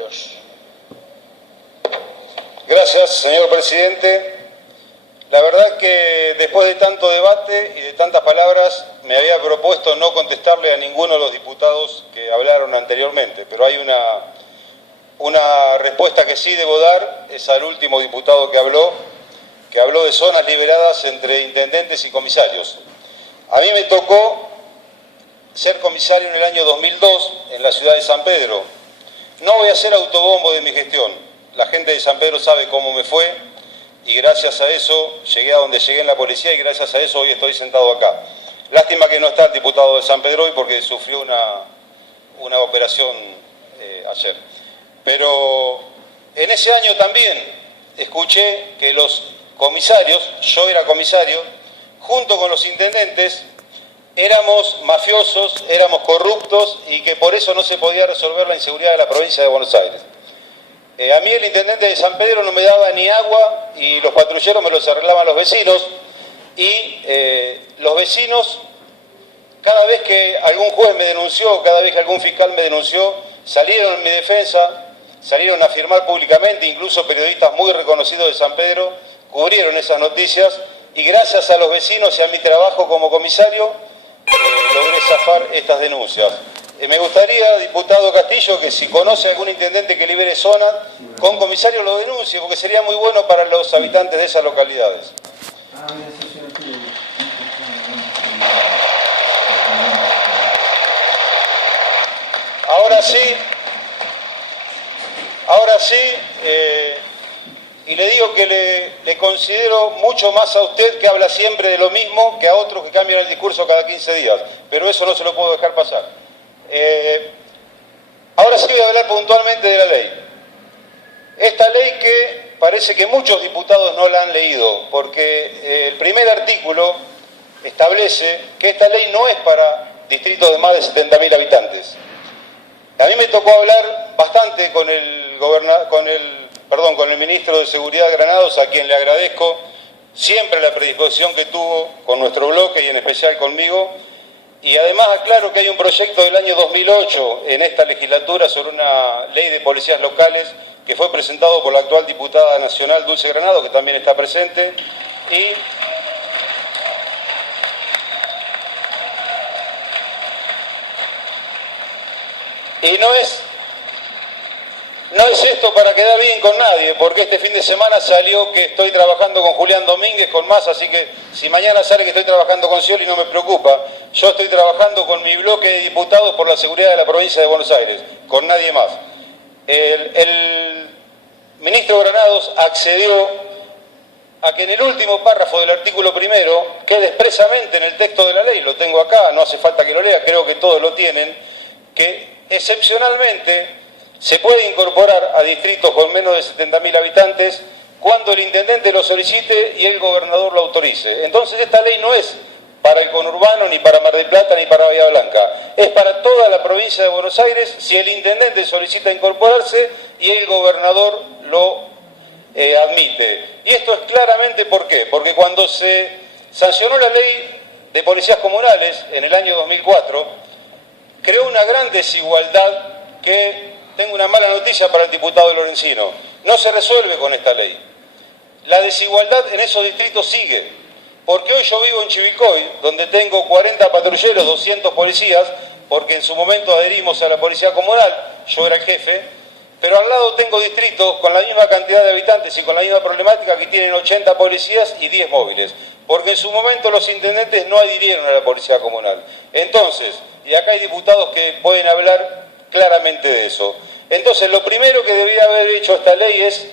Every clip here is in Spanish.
minutos. Gracias, señor presidente. La verdad que después de tanto debate y de tantas palabras me había propuesto no contestarle a ninguno de los diputados que hablaron anteriormente, pero hay una respuesta que sí debo dar, es al último diputado que habló de zonas liberadas entre intendentes y comisarios. A mí me tocó ser comisario en el año 2002 en la ciudad de San Pedro. No voy a hacer autobombo de mi gestión. La gente de San Pedro sabe cómo me fue y gracias a eso llegué a donde llegué en la policía y gracias a eso hoy estoy sentado acá. Lástima que no está el diputado de San Pedro hoy porque sufrió una operación ayer. Pero en ese año también escuché que los comisarios, yo era comisario, junto con los intendentes, éramos mafiosos, éramos corruptos y que por eso no se podía resolver la inseguridad de la provincia de Buenos Aires. A mí el intendente de San Pedro no me daba ni agua y los patrulleros me los arreglaban los vecinos y los vecinos, cada vez que algún juez me denunció, cada vez que algún fiscal me denunció, salieron en mi defensa, salieron a afirmar públicamente, incluso periodistas muy reconocidos de San Pedro cubrieron esas noticias y gracias a los vecinos y a mi trabajo como comisario logré zafar estas denuncias. Me gustaría, diputado Castillo, que si conoce algún intendente que libere zona, con comisario lo denuncie, porque sería muy bueno para los habitantes de esas localidades. Ahora sí, y le digo que le considero mucho más a usted, que habla siempre de lo mismo, que a otros que cambian el discurso cada 15 días, pero eso no se lo puedo dejar pasar. Ahora sí voy a hablar puntualmente de la ley. Esta ley que parece que muchos diputados no la han leído, porque el primer artículo establece que esta ley no es para distritos de más de 70.000 habitantes. A mí me tocó hablar bastante con el ministro de Seguridad Granados, a quien le agradezco siempre la predisposición que tuvo con nuestro bloque y en especial conmigo. Y además aclaro que hay un proyecto del año 2008 en esta legislatura sobre una ley de policías locales que fue presentado por la actual diputada nacional Dulce Granados, que también está presente. Y no es esto para quedar bien con nadie, porque este fin de semana salió que estoy trabajando con Julián Domínguez, con más, así que si mañana sale que estoy trabajando con Scioli no me preocupa. Yo estoy trabajando con mi bloque de diputados por la seguridad de la provincia de Buenos Aires, con nadie más. El ministro Granados accedió a que en el último párrafo del artículo primero quede expresamente en el texto de la ley, lo tengo acá, no hace falta que lo lea, creo que todos lo tienen, que excepcionalmente se puede incorporar a distritos con menos de 70.000 habitantes cuando el intendente lo solicite y el gobernador lo autorice. Entonces esta ley no es para el conurbano, ni para Mar del Plata, ni para Bahía Blanca. Es para toda la provincia de Buenos Aires si el intendente solicita incorporarse y el gobernador lo admite. Y esto es claramente ¿por qué? Porque cuando se sancionó la ley de policías comunales en el año 2004, creó una gran desigualdad que, tengo una mala noticia para el diputado Lorenzino, no se resuelve con esta ley. La desigualdad en esos distritos sigue, porque hoy yo vivo en Chivilcoy, donde tengo 40 patrulleros, 200 policías, porque en su momento adherimos a la policía comunal, yo era el jefe, pero al lado tengo distritos con la misma cantidad de habitantes y con la misma problemática que tienen 80 policías y 10 móviles, porque en su momento los intendentes no adhirieron a la policía comunal. Entonces, y acá hay diputados que pueden hablar claramente de eso. Entonces, lo primero que debía haber hecho esta ley es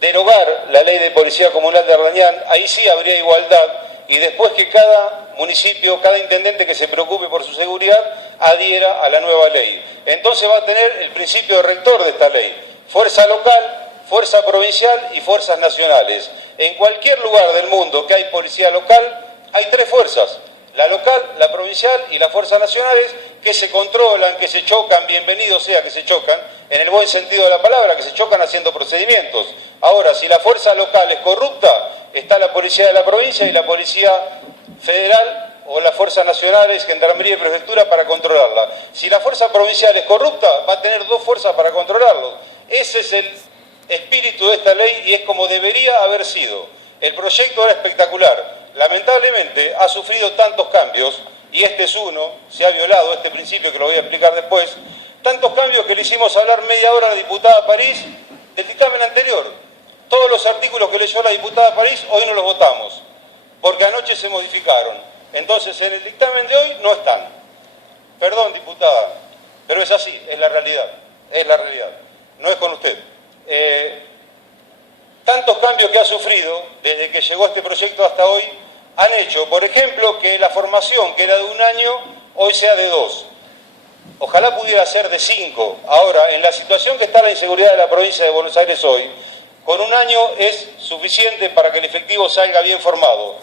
derogar la ley de policía comunal de Ardañán, ahí sí habría igualdad, y después que cada municipio, cada intendente que se preocupe por su seguridad, adhiera a la nueva ley. Entonces va a tener el principio rector de esta ley: fuerza local, fuerza provincial y fuerzas nacionales. En cualquier lugar del mundo que hay policía local, hay tres fuerzas: la local, la provincial y las fuerzas nacionales, que se controlan, que se chocan, bienvenido sea que se chocan, en el buen sentido de la palabra, que se chocan haciendo procedimientos. Ahora, si la fuerza local es corrupta, está la policía de la provincia y la policía federal o las fuerzas nacionales, gendarmería y prefectura para controlarla. Si la fuerza provincial es corrupta, va a tener dos fuerzas para controlarlo. Ese es el espíritu de esta ley y es como debería haber sido. El proyecto era espectacular. Lamentablemente ha sufrido tantos cambios, y este es uno, se ha violado este principio que lo voy a explicar después, tantos cambios que le hicimos hablar media hora a la diputada París del dictamen anterior. Todos los artículos que leyó la diputada París hoy no los votamos, porque anoche se modificaron. Entonces en el dictamen de hoy no están. Perdón, diputada, pero es así, es la realidad, no es con usted. Tantos cambios que ha sufrido desde que llegó este proyecto hasta hoy han hecho, por ejemplo, que la formación que era de 1 año hoy sea de 2. Ojalá pudiera ser de 5. Ahora, en la situación que está la inseguridad de la provincia de Buenos Aires hoy, con 1 año es suficiente para que el efectivo salga bien formado.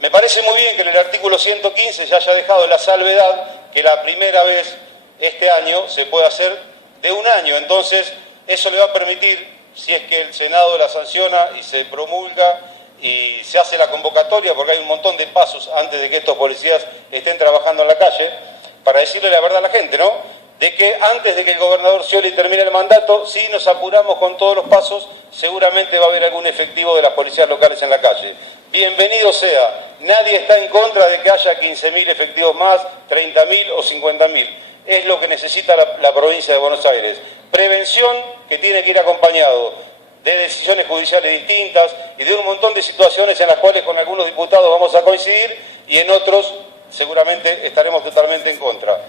Me parece muy bien que en el artículo 115 se haya dejado la salvedad que la primera vez este año se puede hacer de 1 año. Entonces, eso le va a permitir, si es que el Senado la sanciona y se promulga y se hace la convocatoria, porque hay un montón de pasos antes de que estos policías estén trabajando en la calle, para decirle la verdad a la gente, ¿no? De que antes de que el gobernador Scioli termine el mandato, si nos apuramos con todos los pasos, seguramente va a haber algún efectivo de las policías locales en la calle. Bienvenido sea, nadie está en contra de que haya 15.000 efectivos más, 30.000 o 50.000. Es lo que necesita la provincia de Buenos Aires. Prevención que tiene que ir acompañado de decisiones judiciales distintas y de un montón de situaciones en las cuales con algunos diputados vamos a coincidir y en otros seguramente estaremos totalmente en contra.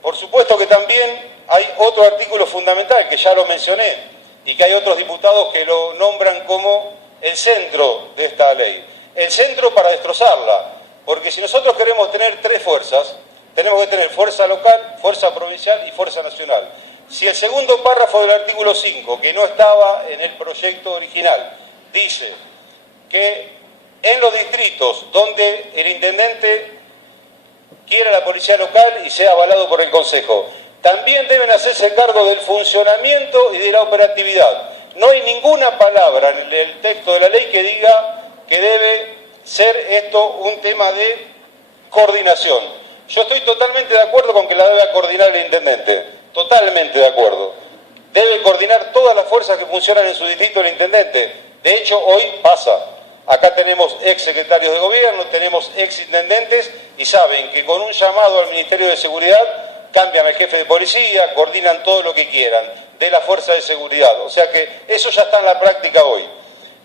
Por supuesto que también hay otro artículo fundamental que ya lo mencioné y que hay otros diputados que lo nombran como el centro de esta ley. El centro para destrozarla, porque si nosotros queremos tener 3 fuerzas, tenemos que tener fuerza local, fuerza provincial y fuerza nacional. Si el segundo párrafo del artículo 5, que no estaba en el proyecto original, dice que en los distritos donde el intendente quiera la policía local y sea avalado por el Consejo, también deben hacerse cargo del funcionamiento y de la operatividad. No hay ninguna palabra en el texto de la ley que diga que debe ser esto un tema de coordinación. Yo estoy totalmente de acuerdo con que la debe coordinar el intendente. Totalmente de acuerdo. Debe coordinar todas las fuerzas que funcionan en su distrito el intendente. De hecho, hoy pasa. Acá tenemos ex secretarios de gobierno, tenemos ex intendentes y saben que con un llamado al Ministerio de Seguridad cambian al jefe de policía, coordinan todo lo que quieran de la fuerza de seguridad. O sea que eso ya está en la práctica hoy.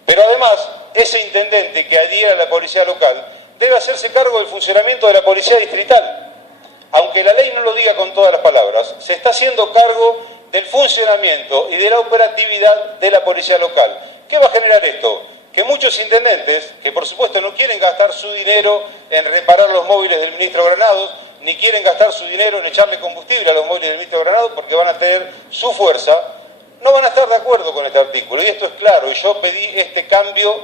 Pero además, ese intendente que adhiera a la policía local debe hacerse cargo del funcionamiento de la policía distrital. Aunque la ley no lo diga con todas las palabras, se está haciendo cargo del funcionamiento y de la operatividad de la policía local. ¿Qué va a generar esto? Que muchos intendentes, que por supuesto no quieren gastar su dinero en reparar los móviles del ministro Granados, ni quieren gastar su dinero en echarle combustible a los móviles del ministro Granados porque van a tener su fuerza, no van a estar de acuerdo con este artículo. Y esto es claro, y yo pedí este cambio,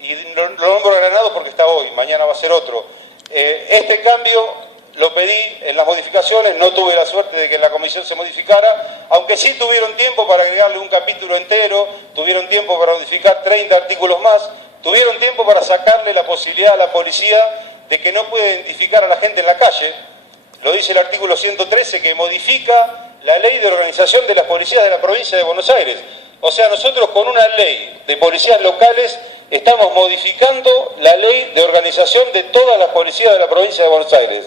y lo nombro a Granados porque está hoy, mañana va a ser otro. Este cambio lo pedí en las modificaciones, no tuve la suerte de que en la comisión se modificara, aunque sí tuvieron tiempo para agregarle un capítulo entero, tuvieron tiempo para modificar 30 artículos más, tuvieron tiempo para sacarle la posibilidad a la policía de que no puede identificar a la gente en la calle. Lo dice el artículo 113 que modifica la ley de organización de las policías de la provincia de Buenos Aires. O sea, nosotros con una ley de policías locales estamos modificando la ley de organización de todas las policías de la provincia de Buenos Aires.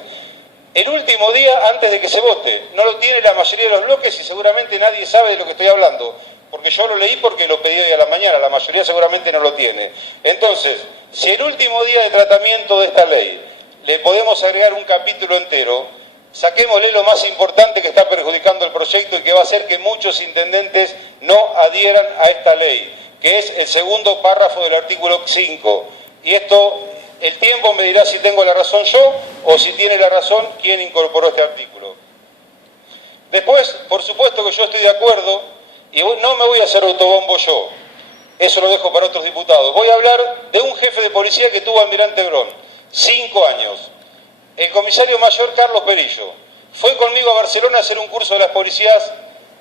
El último día antes de que se vote, no lo tiene la mayoría de los bloques y seguramente nadie sabe de lo que estoy hablando, porque yo lo leí porque lo pedí hoy a la mañana, la mayoría seguramente no lo tiene. Entonces, si el último día de tratamiento de esta ley le podemos agregar un capítulo entero, saquémosle lo más importante que está perjudicando el proyecto y que va a hacer que muchos intendentes no adhieran a esta ley, que es el segundo párrafo del artículo 5. Y esto, el tiempo me dirá si tengo la razón yo o si tiene la razón quien incorporó este artículo. Después, por supuesto que yo estoy de acuerdo, y no me voy a hacer autobombo yo, eso lo dejo para otros diputados. Voy a hablar de un jefe de policía que tuvo Almirante Brón, 5 años. El comisario mayor Carlos Perillo fue conmigo a Barcelona a hacer un curso de las policías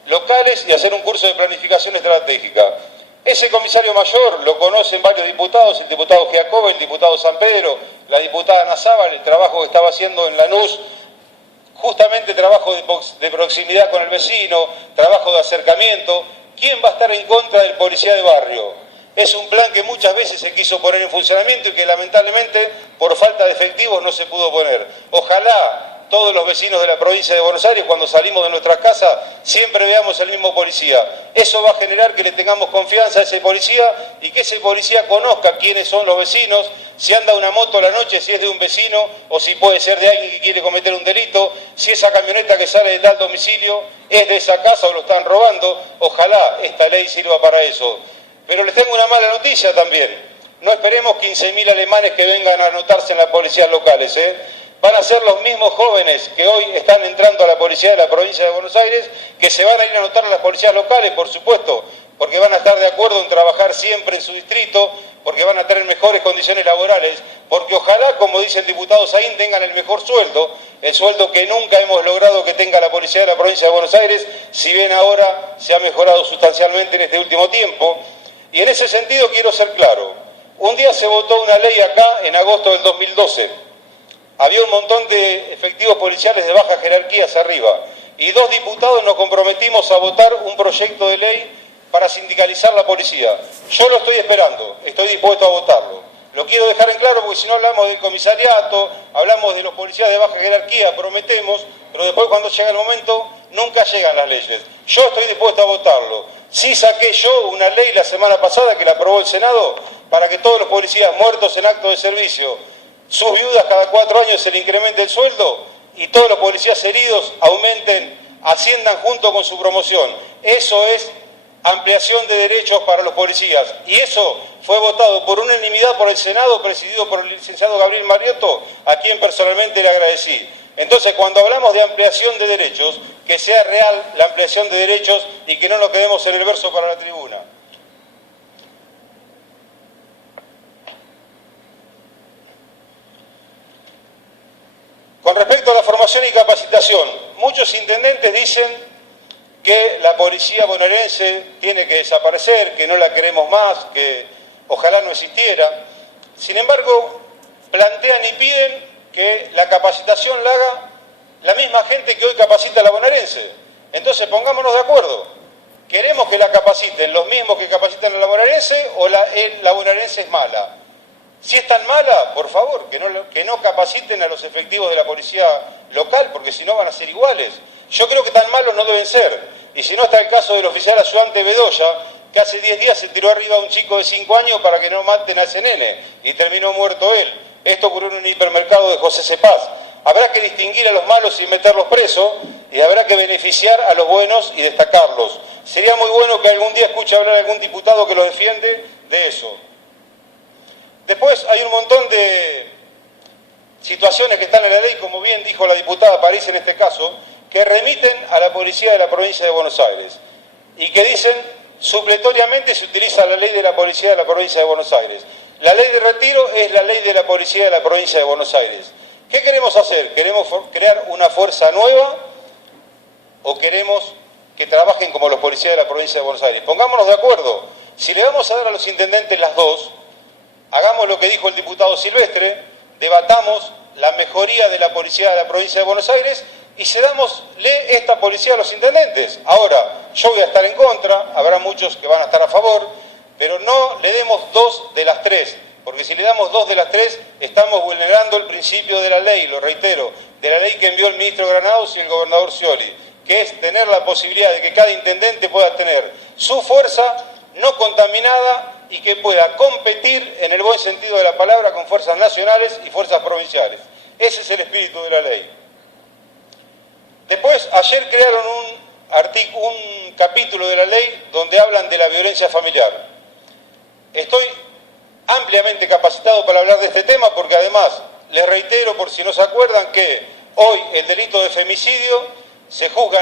locales y a hacer un curso de planificación estratégica. Ese comisario mayor lo conocen varios diputados, el diputado Giacobbe, el diputado San Pedro, la diputada Nazábal, el trabajo que estaba haciendo en Lanús, justamente trabajo de proximidad con el vecino, trabajo de acercamiento. ¿quién va a estar en contra del policía de barrio? Es un plan que muchas veces se quiso poner en funcionamiento y que lamentablemente por falta de efectivos no se pudo poner. Ojalá todos los vecinos de la provincia de Buenos Aires, cuando salimos de nuestras casas, siempre veamos el mismo policía. Eso va a generar que le tengamos confianza a ese policía y que ese policía conozca quiénes son los vecinos, si anda una moto a la noche, si es de un vecino o si puede ser de alguien que quiere cometer un delito, si esa camioneta que sale de tal domicilio es de esa casa o lo están robando. Ojalá esta ley sirva para eso. Pero les tengo una mala noticia también. No esperemos 15.000 alemanes que vengan a anotarse en las policías locales, Van a ser los mismos jóvenes que hoy están entrando a la policía de la provincia de Buenos Aires, que se van a ir a anotar a las policías locales, por supuesto, porque van a estar de acuerdo en trabajar siempre en su distrito, porque van a tener mejores condiciones laborales, porque ojalá, como dice el diputado Saín, tengan el mejor sueldo, el sueldo que nunca hemos logrado que tenga la policía de la provincia de Buenos Aires, si bien ahora se ha mejorado sustancialmente en este último tiempo. Y en ese sentido quiero ser claro. Un día se votó una ley acá en agosto del 2012. Había un montón de efectivos policiales de baja jerarquía hacia arriba y 2 diputados nos comprometimos a votar un proyecto de ley para sindicalizar la policía. Yo lo estoy esperando, estoy dispuesto a votarlo. Lo quiero dejar en claro porque si no hablamos del comisariato, hablamos de los policías de baja jerarquía, prometemos, pero después cuando llega el momento nunca llegan las leyes. Yo estoy dispuesto a votarlo. Sí saqué yo una ley la semana pasada que la aprobó el Senado para que todos los policías muertos en acto de servicio, sus viudas cada 4 años se le incremente el sueldo y todos los policías heridos aumenten, asciendan junto con su promoción. Eso es ampliación de derechos para los policías. Y eso fue votado por unanimidad por el Senado, presidido por el licenciado Gabriel Mariotto, a quien personalmente le agradecí. Entonces, cuando hablamos de ampliación de derechos, que sea real la ampliación de derechos y que no nos quedemos en el verso para la tribuna. Con respecto a la formación y capacitación, muchos intendentes dicen que la policía bonaerense tiene que desaparecer, que no la queremos más, que ojalá no existiera. Sin embargo, plantean y piden que la capacitación la haga la misma gente que hoy capacita a la bonaerense. Entonces pongámonos de acuerdo. ¿Queremos que la capaciten los mismos que capacitan a la bonaerense o la bonaerense es mala? Si es tan mala, por favor, que no capaciten a los efectivos de la policía local, porque si no van a ser iguales. Yo creo que tan malos no deben ser. Y si no, está el caso del oficial ayudante Bedoya, que hace 10 días se tiró arriba a un chico de 5 años para que no maten a ese nene, y terminó muerto él. Esto ocurrió en un hipermercado de José Cepaz. Habrá que distinguir a los malos sin meterlos presos, y habrá que beneficiar a los buenos y destacarlos. Sería muy bueno que algún día escuche hablar a algún diputado que los defiende de eso. Después hay un montón de situaciones que están en la ley, como bien dijo la diputada París en este caso, que remiten a la policía de la provincia de Buenos Aires y que dicen supletoriamente se utiliza la ley de la policía de la provincia de Buenos Aires. La ley de retiro es la ley de la policía de la provincia de Buenos Aires. ¿Qué queremos hacer? ¿Queremos crear una fuerza nueva o queremos que trabajen como los policías de la provincia de Buenos Aires? Pongámonos de acuerdo. Si le vamos a dar a los intendentes las dos, hagamos lo que dijo el diputado Silvestre, debatamos la mejoría de la policía de la provincia de Buenos Aires y cedamosle esta policía a los intendentes. Ahora, yo voy a estar en contra, habrá muchos que van a estar a favor, pero no le demos 2 de las 3, porque si le damos 2 de las 3, estamos vulnerando el principio de la ley, lo reitero, de la ley que envió el ministro Granados y el gobernador Scioli, que es tener la posibilidad de que cada intendente pueda tener su fuerza no contaminada y que pueda competir en el buen sentido de la palabra con fuerzas nacionales y fuerzas provinciales. Ese es el espíritu de la ley. Después, ayer crearon un capítulo de la ley donde hablan de la violencia familiar. Estoy ampliamente capacitado para hablar de este tema porque además, les reitero por si no se acuerdan, que hoy el delito de femicidio se juzga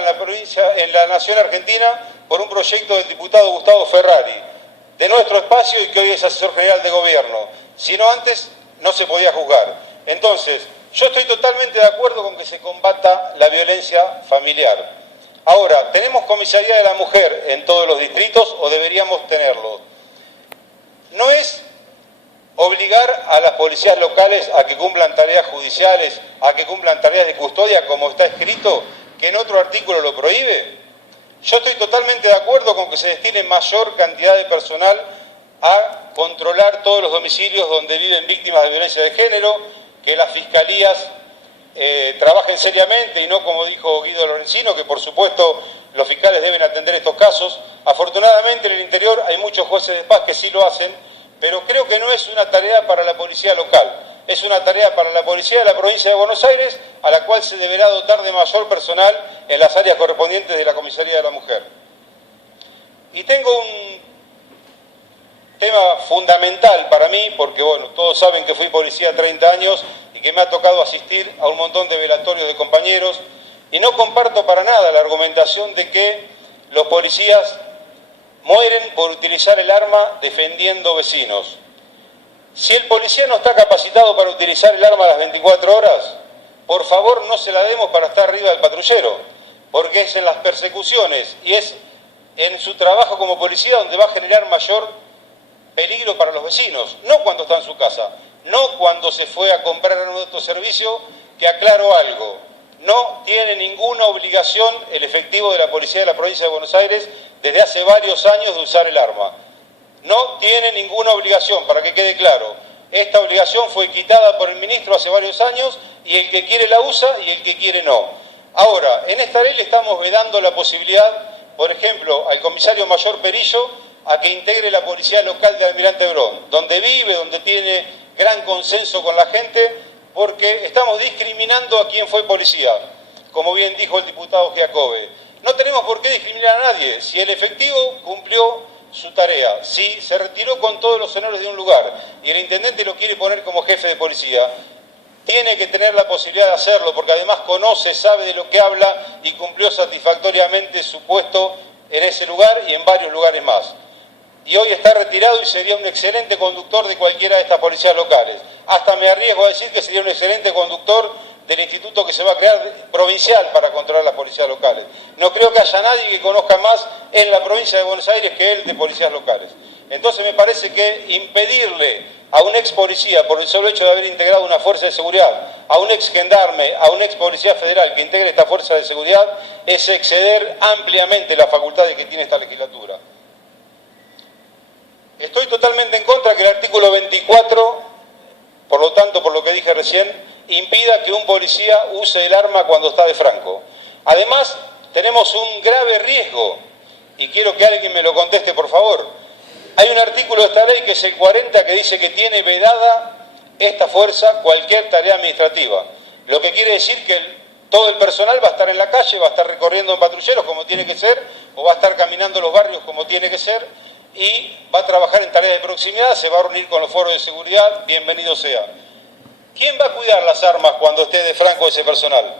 en la nación argentina por un proyecto del diputado Gustavo Ferrari, de nuestro espacio y que hoy es asesor general de gobierno. Si no, antes no se podía juzgar. Entonces, yo estoy totalmente de acuerdo con que se combata la violencia familiar. Ahora, ¿tenemos comisaría de la mujer en todos los distritos o deberíamos tenerlo? No es obligar a las policías locales a que cumplan tareas judiciales, a que cumplan tareas de custodia, como está escrito, que en otro artículo lo prohíbe. Yo estoy totalmente de acuerdo con que se destine mayor cantidad de personal a controlar todos los domicilios donde viven víctimas de violencia de género, que las fiscalías trabajen seriamente y no como dijo Guido Lorenzino, que por supuesto los fiscales deben atender estos casos. Afortunadamente en el interior hay muchos jueces de paz que sí lo hacen, pero creo que no es una tarea para la policía local, es una tarea para la policía de la provincia de Buenos Aires, a la cual se deberá dotar de mayor personal en las áreas correspondientes de la Comisaría de la Mujer. Y tengo un tema fundamental para mí, porque bueno, todos saben que fui policía 30 años y que me ha tocado asistir a un montón de velatorios de compañeros, y no comparto para nada la argumentación de que los policías mueren por utilizar el arma defendiendo vecinos. Si el policía no está capacitado para utilizar el arma a las 24 horas, por favor no se la demos para estar arriba del patrullero, porque es en las persecuciones y es en su trabajo como policía donde va a generar mayor peligro para los vecinos, no cuando está en su casa, no cuando se fue a comprar un autoservicio, que aclaro algo, no tiene ninguna obligación el efectivo de la policía de la provincia de Buenos Aires desde hace varios años de usar el arma. No tiene ninguna obligación, para que quede claro. Esta obligación fue quitada por el ministro hace varios años y el que quiere la usa y el que quiere no. Ahora, en esta ley le estamos vedando la posibilidad, por ejemplo, al comisario mayor Perillo a que integre la policía local de Almirante Brown, donde vive, donde tiene gran consenso con la gente, porque estamos discriminando a quien fue policía, como bien dijo el diputado Giacobbe. No tenemos por qué discriminar a nadie. Si el efectivo cumplió su tarea, si se retiró con todos los honores de un lugar y el intendente lo quiere poner como jefe de policía, tiene que tener la posibilidad de hacerlo, porque además conoce, sabe de lo que habla y cumplió satisfactoriamente su puesto en ese lugar y en varios lugares más. Y hoy está retirado y sería un excelente conductor de cualquiera de estas policías locales. Hasta me arriesgo a decir que sería un excelente conductor del instituto que se va a crear provincial para controlar las policías locales. No creo que haya nadie que conozca más en la provincia de Buenos Aires que él de policías locales. Entonces me parece que impedirle a un ex policía, por el solo hecho de haber integrado una fuerza de seguridad, a un ex gendarme, a un ex policía federal que integre esta fuerza de seguridad, es exceder ampliamente las facultades que tiene esta legislatura. Estoy totalmente en contra que el artículo 24, por lo tanto, por lo que dije recién, impida que un policía use el arma cuando está de franco. Además, tenemos un grave riesgo, y quiero que alguien me lo conteste, por favor. Hay un artículo de esta ley, que es el 40, que dice que tiene vedada esta fuerza cualquier tarea administrativa. Lo que quiere decir que todo el personal va a estar en la calle, va a estar recorriendo en patrulleros como tiene que ser, o va a estar caminando los barrios como tiene que ser, y va a trabajar en tareas de proximidad, se va a reunir con los foros de seguridad, bienvenido sea. ¿Quién va a cuidar las armas cuando esté de franco ese personal?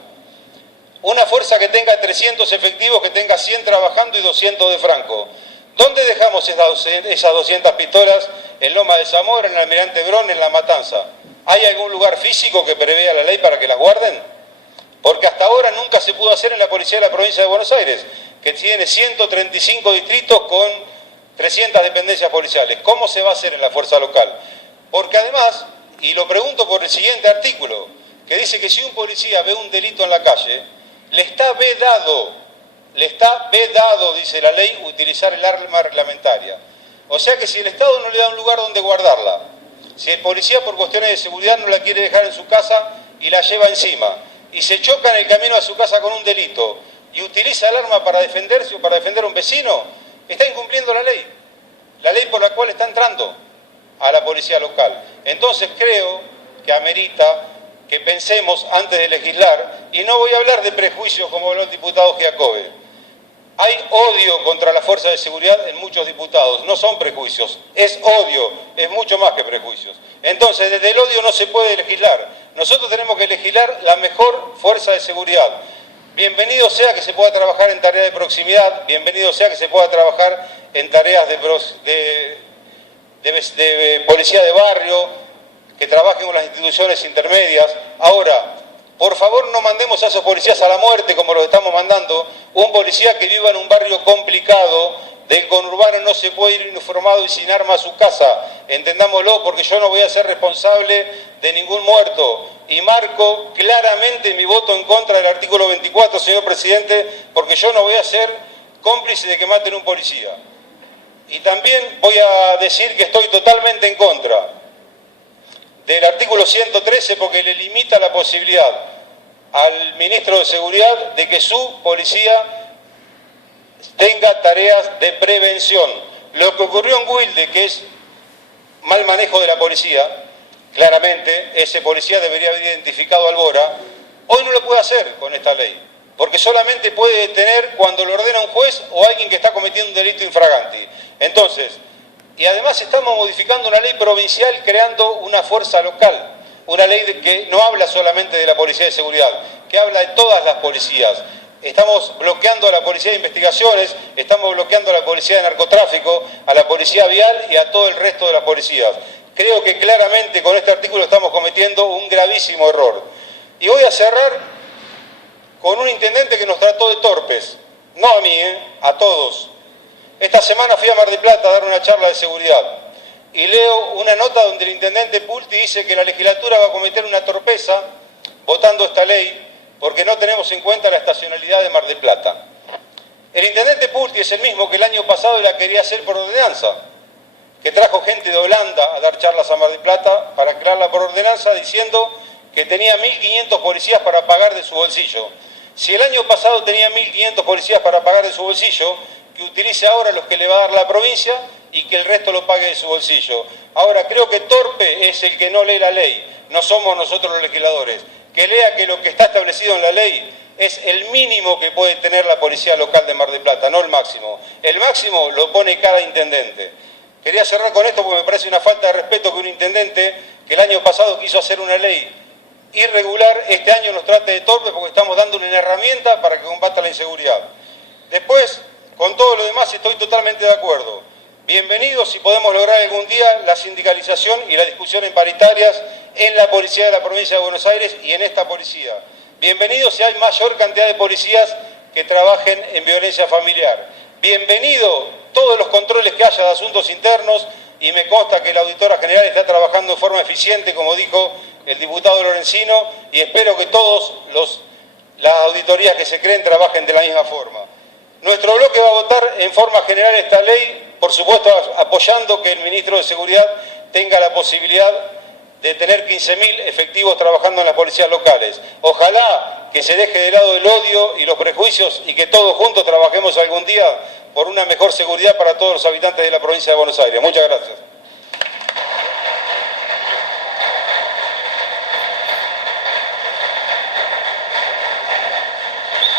Una fuerza que tenga 300 efectivos, que tenga 100 trabajando y 200 de franco. ¿Dónde dejamos esas 200 pistolas? En Loma de Zamora, en Almirante Brown, en La Matanza. ¿Hay algún lugar físico que prevea la ley para que las guarden? Porque hasta ahora nunca se pudo hacer en la policía de la provincia de Buenos Aires, que tiene 135 distritos con 300 dependencias policiales. ¿Cómo se va a hacer en la fuerza local? Porque además, y lo pregunto por el siguiente artículo, que dice que si un policía ve un delito en la calle, le está vedado, dice la ley, utilizar el arma reglamentaria. O sea que si el Estado no le da un lugar donde guardarla, si el policía por cuestiones de seguridad no la quiere dejar en su casa y la lleva encima, y se choca en el camino a su casa con un delito, y utiliza el arma para defenderse o para defender a un vecino, está incumpliendo la ley por la cual está entrando a la policía local. Entonces creo que amerita que pensemos antes de legislar, y no voy a hablar de prejuicios como habló el diputado Giacobbe. Hay odio contra la fuerza de seguridad en muchos diputados, no son prejuicios, es odio, es mucho más que prejuicios. Entonces desde el odio no se puede legislar, nosotros tenemos que legislar la mejor fuerza de seguridad. Bienvenido sea que se pueda trabajar en tareas de proximidad, bienvenido sea que se pueda trabajar en tareas de policía de barrio, que trabajen con las instituciones intermedias. Ahora, por favor no mandemos a esos policías a la muerte como los estamos mandando. Un policía que viva en un barrio complicado, del conurbano, no se puede ir uniformado y sin arma a su casa, entendámoslo, porque yo no voy a ser responsable de ningún muerto. Y marco claramente mi voto en contra del artículo 24, señor presidente, porque yo no voy a ser cómplice de que maten un policía. Y también voy a decir que estoy totalmente en contra del artículo 113 porque le limita la posibilidad al ministro de Seguridad de que su policía tenga tareas de prevención. Lo que ocurrió en Wilde, que es mal manejo de la policía, claramente ese policía debería haber identificado a Albora, hoy no lo puede hacer con esta ley, porque solamente puede detener cuando lo ordena un juez o alguien que está cometiendo un delito infraganti. Entonces, y además estamos modificando una ley provincial creando una fuerza local, una ley que no habla solamente de la Policía de Seguridad, que habla de todas las policías. Estamos bloqueando a la Policía de Investigaciones, estamos bloqueando a la Policía de Narcotráfico, a la Policía Vial y a todo el resto de las policías. Creo que claramente con este artículo estamos cometiendo un gravísimo error. Y voy a cerrar con un intendente que nos trató de torpes, no a mí, a todos. Esta semana fui a Mar del Plata a dar una charla de seguridad y leo una nota donde el intendente Pulti dice que la legislatura va a cometer una torpeza votando esta ley porque no tenemos en cuenta la estacionalidad de Mar del Plata. El intendente Pulti es el mismo que el año pasado la quería hacer por ordenanza, que trajo gente de Holanda a dar charlas a Mar del Plata para crearla por ordenanza diciendo que tenía 1.500 policías para pagar de su bolsillo. Si el año pasado tenía 1.500 policías para pagar de su bolsillo, que utilice ahora los que le va a dar la provincia y que el resto lo pague de su bolsillo. Ahora, creo que torpe es el que no lee la ley, no somos nosotros los legisladores. Que lea que lo que está establecido en la ley es el mínimo que puede tener la policía local de Mar del Plata, no el máximo. El máximo lo pone cada intendente. Quería cerrar con esto porque me parece una falta de respeto que un intendente que el año pasado quiso hacer una ley irregular, este año nos trate de torpe porque estamos dando una herramienta para que combata la inseguridad. Después, con todo lo demás estoy totalmente de acuerdo. Bienvenidos si podemos lograr algún día la sindicalización y la discusión en paritarias en la policía de la provincia de Buenos Aires y en esta policía. Bienvenidos si hay mayor cantidad de policías que trabajen en violencia familiar. Bienvenido todos los controles que haya de asuntos internos y me consta que la auditora general está trabajando en forma eficiente, como dijo el diputado Lorenzino, y espero que todas las auditorías que se creen trabajen de la misma forma. Nuestro bloque va a votar en forma general esta ley, por supuesto apoyando que el ministro de Seguridad tenga la posibilidad de tener 15.000 efectivos trabajando en las policías locales. Ojalá que se deje de lado el odio y los prejuicios y que todos juntos trabajemos algún día por una mejor seguridad para todos los habitantes de la provincia de Buenos Aires. Muchas gracias.